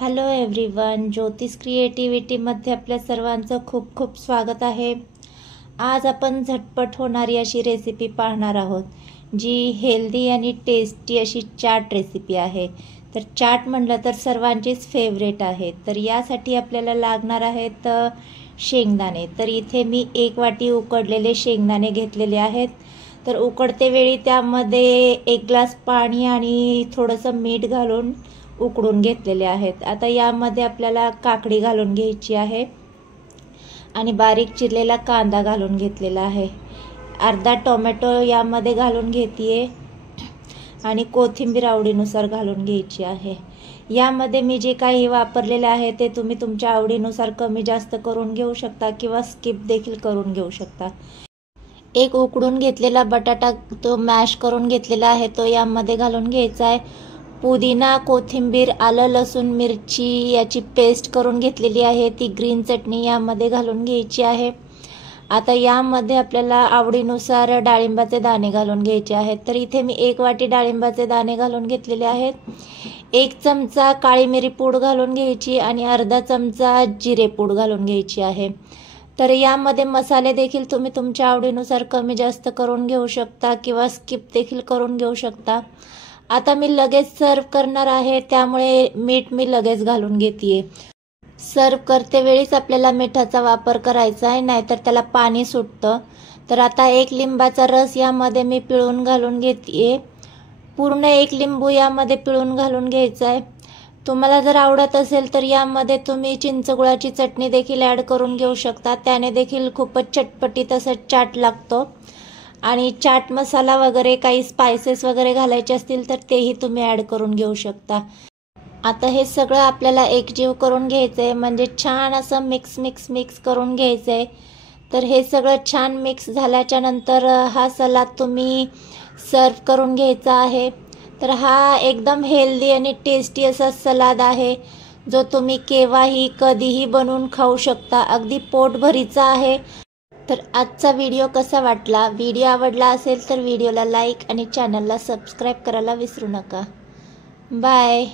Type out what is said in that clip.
Hello everyone, ज्योतिष क्रिएटिव्हिटीमध्ये आपल्या सर्वांचं खूप खूप स्वागत आहे। आज आपण झटपट होणारी अशी रेसिपी पाहणार आहोत, जी हेल्दी आणि टेस्टी अशी चाट रेसिपी आहे। तर चाट म्हटलं तर सर्वांचीच फेवरेट आहे। तर यासाठी आपल्याला लागणार आहेत शेंगदाणे। तर इथे मी 1 वाटी उकडलेले शेंगदाणे घेतलेले आहेत। तर उकडते वेळी त्यामध्ये 1 ग्लास पाणी आणि थोडंसं मीठ घालून उकडून घेतलेले आहेत। आता यामध्ये आपल्याला काकडी घालून घ्यायची आहे आणि बारीक चिरलेला कांदा घालून घेतलेला आहे। अर्धा टोमॅटो यामध्ये घालून घेतीये आणि कोथिंबीर आवडीनुसार घालून घ्यायची आहे। यामध्ये मी जे काही वापरलेले आहे ते तुम्ही तुमच्या आवडीनुसार कमी जास्त करून घेऊ शकता किंवा स्किप देखील करून घेऊ शकता। एक उकडून घेतलेला बटाटा तो मॅश करून घेतलेला आहे तो यामध्ये घालून घ्यायचा आहे। पुदिना, कोथिंबीर, आलं, लसूण, मिरची याची पेस्ट करून घेतलेली आहे। ती ग्रीन चटणी यामध्ये घालून घ्यायची आहे। आता यामध्ये आपल्याला आवडीनुसार डाळिंबाचे दाणे घालून घ्यायचे आहेत। तर इथे मी 1 वाटी डाळिंबाचे दाणे घालून घेतलेले आहेत। 1 चमचा काळी मिरी पूड घालून घ्यायची आणि अर्धा चमचा जिरे पूड घालून घ्यायची आहे। तर यामध्ये मसाले देखील तुम्ही तुमच्या आवडीनुसार कमी जास्त करून घेऊ शकता किंवा स्किप देखील करून घेऊ शकता। आता मी लगेच सर्व करणार आहे, त्यामुळे मीठ मी लगेच घालून घेतीये। सर्व करते वेळीच आपल्याला मिठाचा वापर करायचा आहे, नाहीतर त्याला पाणी सुटतं। तर आता 1 लिंबाचा रस यामध्ये मी पिळून घालून घेतीये। पूर्ण 1 लिंबू यामध्ये पिळून घालून घ्यायचा आहे। तुम्हाला जर आवडत असेल तर यामध्ये तुम्ही चिंचगुळाची चटणी देखील ॲड करून घेऊ शकता, त्याने देखील खूपच चटपटीत असं चाट लागतो। आणि चाट मसाला वगैरे काही स्पाइसेस वगैरे घालायचे असतील तर तेही तुम्ही ॲड करून घेऊ शकता। आता हे सगळं आपल्याला एकजीव करून घ्यायचं आहे, म्हणजे छान असं मिक्स करून घ्यायचं आहे। तर हे सगळं छान मिक्स झाल्याच्या नंतर हा सलाद तुम्ही सर्व करून घ्यायचा आहे। तर हा एकदम हेल्दी आणि टेस्टी असा सलाद आहे, जो तुम्ही केव्हाही कधीही बनवून खाऊ शकता। अगदी पोटभरीचा आहे। तर आजचा व्हिडिओ कसा वाटला? व्हिडिओ आवडला असेल तर व्हिडिओला लाईक आणि चॅनलला सबस्क्राईब करायला विसरू नका। बाय।